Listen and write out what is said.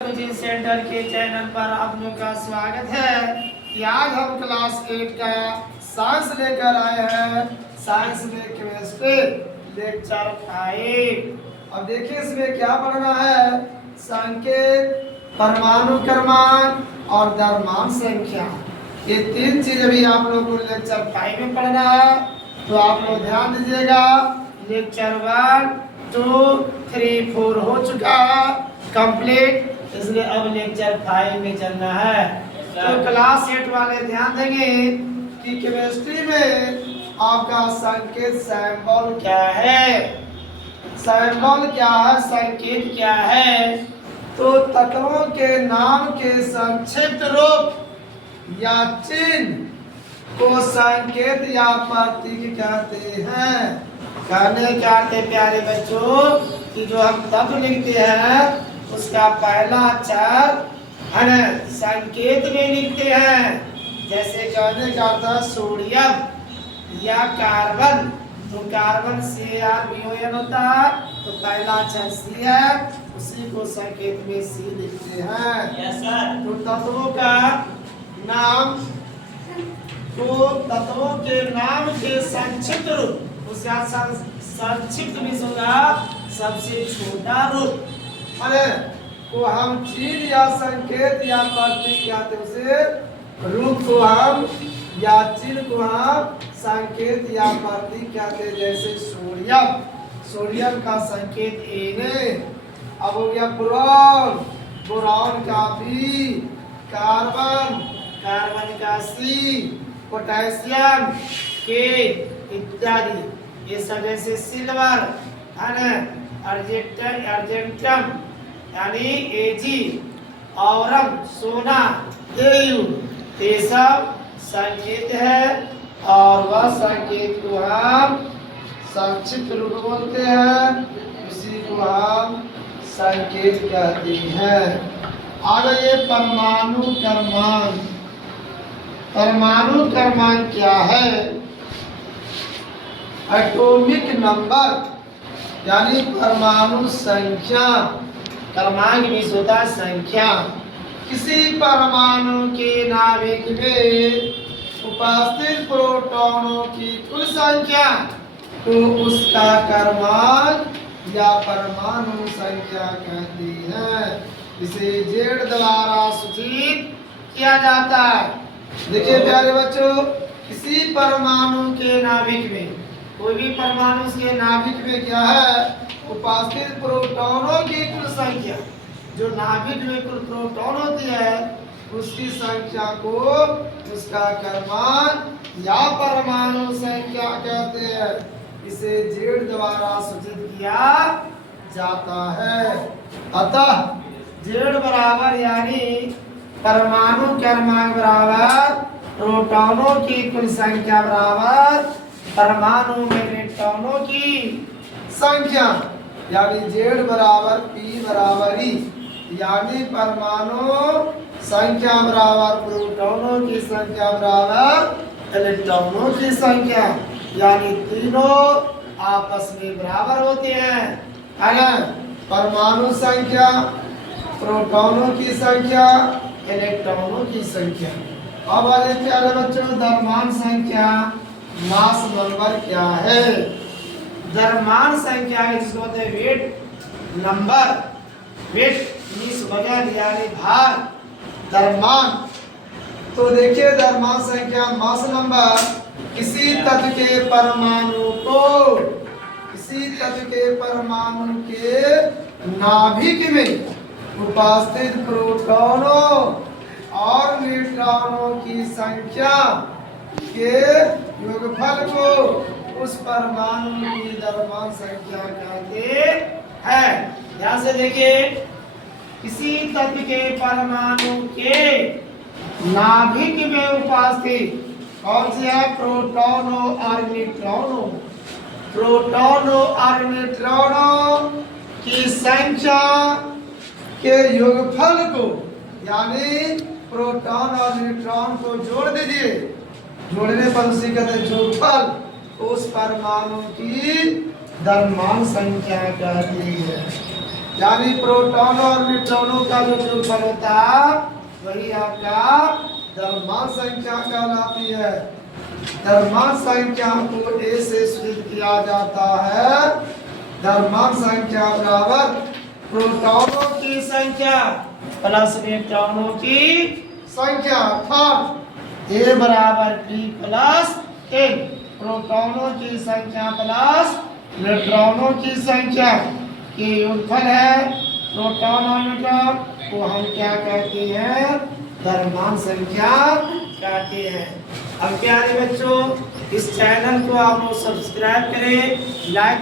Coaching centre के channel पर आप लोग का स्वागत है कि आज हम क्लास 8 का साइंस लेकर आए हैं। साइंस में केमिस्ट्री लेक्चर 5। अब देखिए इसमें क्या पढ़ना है। संकेत, परमाणु क्रमांक और द्रव्यमान संख्या, ये तीन चीज अभी आप लोग को लेक्चर 5 में पढ़ना है। तो आप लोग ध्यान दीजिएगा। लेक्चर 1, 2, 3, 4 हो चुका है कंप्लीट, इसलिए अब लेक्चर 5 में चलना है। तो क्लास 8 वाले ध्यान देंगे कि केमिस्ट्री में आपका संकेत सिंबल क्या है। सिंबल क्या है, संकेत क्या है। तो तत्वों के नाम के संक्षिप्त रूप या चिन्ह को संकेत या प्रतीक कहते हैं। कहने क्या आते प्यारे बच्चों कि जो हम तत्व लिखते हैं उसका पहला अक्षर है संकेत में लिखते हैं। जैसे कहने का अर्थ है सोडियम या कार्बन, तो कार्बन CarbON होता है, तो पहला अक्षर C है, उसी को संकेत में C लिखते हैं। Yes sir. तो तत्वों का नाम, तो तत्वों के नाम के संक्षिप्त रूप, उसका संक्षिप्त में होगा सबसे छोटा रूप, को हम चिन्ह या संकेत या प्रतीक कहते हैं। उसे रूप को हम या चिन्ह को हम संकेत या प्रतीक कहते हैं। जैसे सोडियम, सोडियम का संकेत Na। अब हो गया बोरॉन, बोरॉन का B, कार्बन, कार्बन का C, पोटेशियम K इत्यादि। ये सब जैसे सिल्वर है ना, अर्जेंटम यानी Ag, औरम सोना Au, ये सब संकेत है। और वह संकेत को हम संक्षिप्त रूप बोलते हैं, उसी को हम संकेत कहते हैं। आगे ये परमाणु क्रमांक। परमाणु क्रमांक क्या है? एटॉमिक नंबर यानी परमाणु संख्या। क्रमांक भी होता है संख्या। किसी परमाणु के नाभिक में उपस्थित प्रोटॉनों की कुल संख्या को उसका क्रमांक या परमाणु संख्या कहती है। इसे Z द्वारा सूचित किया जाता है। देखिए प्यारे बच्चों, किसी परमाणु के नाभिक में, कोई भी परमाणु के नाभिक में क्या है, उपस्थित प्रोटॉनों की कुल संख्या, जो नाभिक में कुल प्रोटॉन होती है उसकी संख्या को उसका क्रमांक या परमाणु संख्या कहते हैं। इसे Z द्वारा सूचित किया जाता है। अतः Z बराबर यानी परमाणु क्रमांक बराबर प्रोटॉनों की कुल संख्या बराबर परमाणु में इलेक्ट्रॉनों की संख्या, यानी Z बराबर P बराबर E, यानी परमाणु संख्या बराबर प्रोटॉनों की संख्या बराबर इलेक्ट्रॉनों की संख्या, यानी तीनों आपस में बराबर होते हैं, है ना। परमाणु संख्या, प्रोटॉनों की संख्या, इलेक्ट्रॉनों की संख्या। अब वाले प्यारे बच्चों, द्रव्यमान संख्या, मास नंबर क्या है? द्रव्यमान संख्या है जिसको बोलते हैं वेट नंबर। वेट मींस वजन यानी भार, द्रव्यमान। तो देखिए द्रव्यमान संख्या, मास नंबर, किसी तत्व के परमाणु को, किसी तत्व के परमाणु के नाभिक में उपस्थित प्रोटॉनों और न्यूट्रॉनों की संख्या के योगफल को उस परमाणु की द्रव्यमान संख्या कहते हैं। ध्यान से देखिए, किसी तत्व के परमाणु के नाभिक में उपस्थित कौन सी है? प्रोटॉनों और न्यूट्रॉनों। प्रोटॉनों और न्यूट्रॉनों की संख्या के योगफल को, यानी प्रोटॉन और न्यूट्रॉन को जोड़ दीजिए, जोड़ने पर उसी कहते हैं जोगफल, उस परमाणु की द्रव्यमान संख्या कहती है। यानी प्रोटॉनों और न्यूट्रॉनों का जो योगफल होता है वही आपका द्रव्यमान संख्या कहलाती है। द्रव्यमान संख्या को ए से सूचित किया जाता है। द्रव्यमान संख्या बराबर प्रोटॉनों की संख्या प्लस न्यूट्रॉनों की संख्या, अर्थात ए बराबर पी प्लस एन, प्रोटॉनों की संख्या प्लस न्यूट्रॉनों की संख्या के योगफल है। प्रोटॉन और न्यूट्रॉन को हम क्या कहते हैं? द्रव्यमान संख्या कहते हैं। अब प्यारे बच्चों, इस चैनल को आप लोग सब्सक्राइब करें, लाइक